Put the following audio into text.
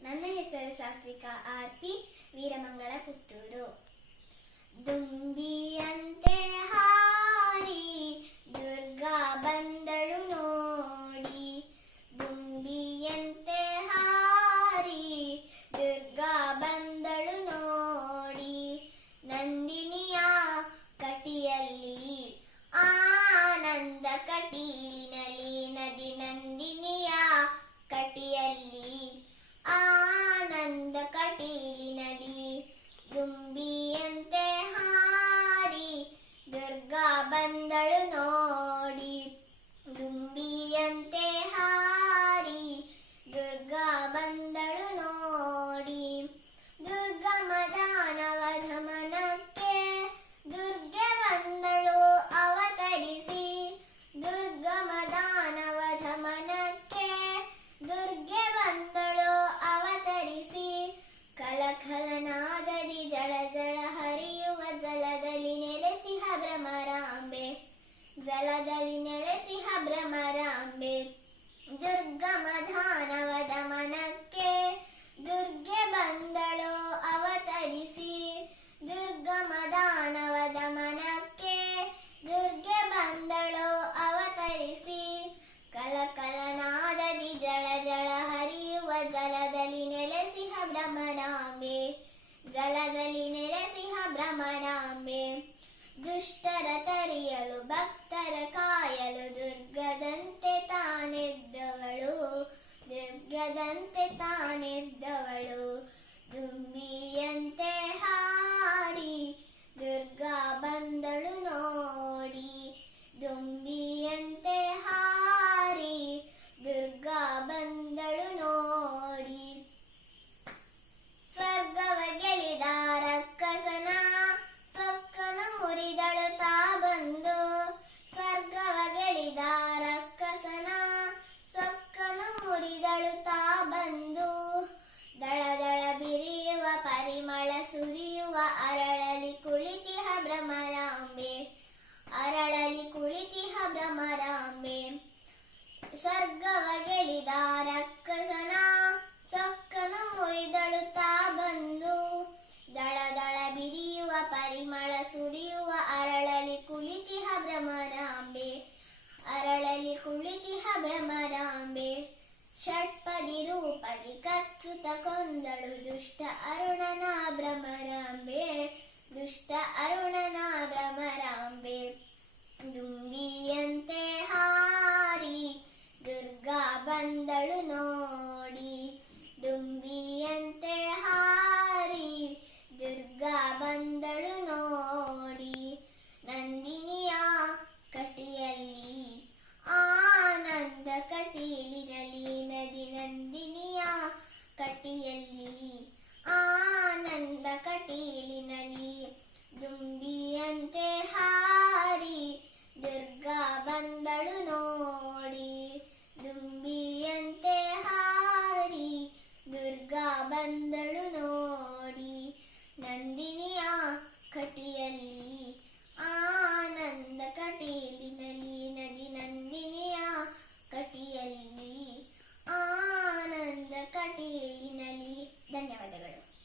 ನನ್ನ ಹೆಸರು Satvika R P Veeramangala Puttur ದುಂಬಿಯಂತೆ ದುರ್ಗಮಧಾನವ ದಮನಕ್ಕೆ ದುರ್ಗೆ ಬಂದಳು, ಅವತರಿಸಿ. ದುರ್ಗಮದಾನವದ ದಮನಕ್ಕೆ ದುರ್ಗೆ ಬಂದಳು, ಅವತರಿಸಿ. ಕಲಕಲನಾದದಿ ಜಳ ಜಳ ಹರಿಯುವ ಜಲದಲ್ಲಿ ನೆಲೆಸಿಹ ಭ್ರಮನಾಮೆ. ಜಲದಲ್ಲಿ ನೆಲೆಸಿಹ ಭ್ರಮನಾಮೆ. ದುಷ್ಟರ ತರಿಯಲು ಭಕ್ತರ ಕಾಯಲು ದುರ್ಗದಂತೆ ತಾನೆದ್ದವಳು ದುಂಬಿಯಂತೆ ಪರಿಮಳ ಸುರಿಯುವ ಅರಳಲಿ ಕುಳಿತಿಹ ಭ್ರಮರಾಂಬೆ ಅರಳಲಿ ಕುಳಿತಿಹ ಭ್ರಮರಾಂಬೆ ಷಟ್ಪದಿ ರೂಪದಿ ಕಚ್ಚುತ ಕೊಂದಳು ದುಷ್ಟ ಅರುಣನ ಭ್ರಮರಾಂಬೆ ದುಷ್ಟ ಅರುಣನ ಭ್ರಮರಾಂಬೆ ದುಂಬಿಯಂತೆ ಹಾರಿ ದುರ್ಗಾ ಬಂದಳು ನೋಡಿ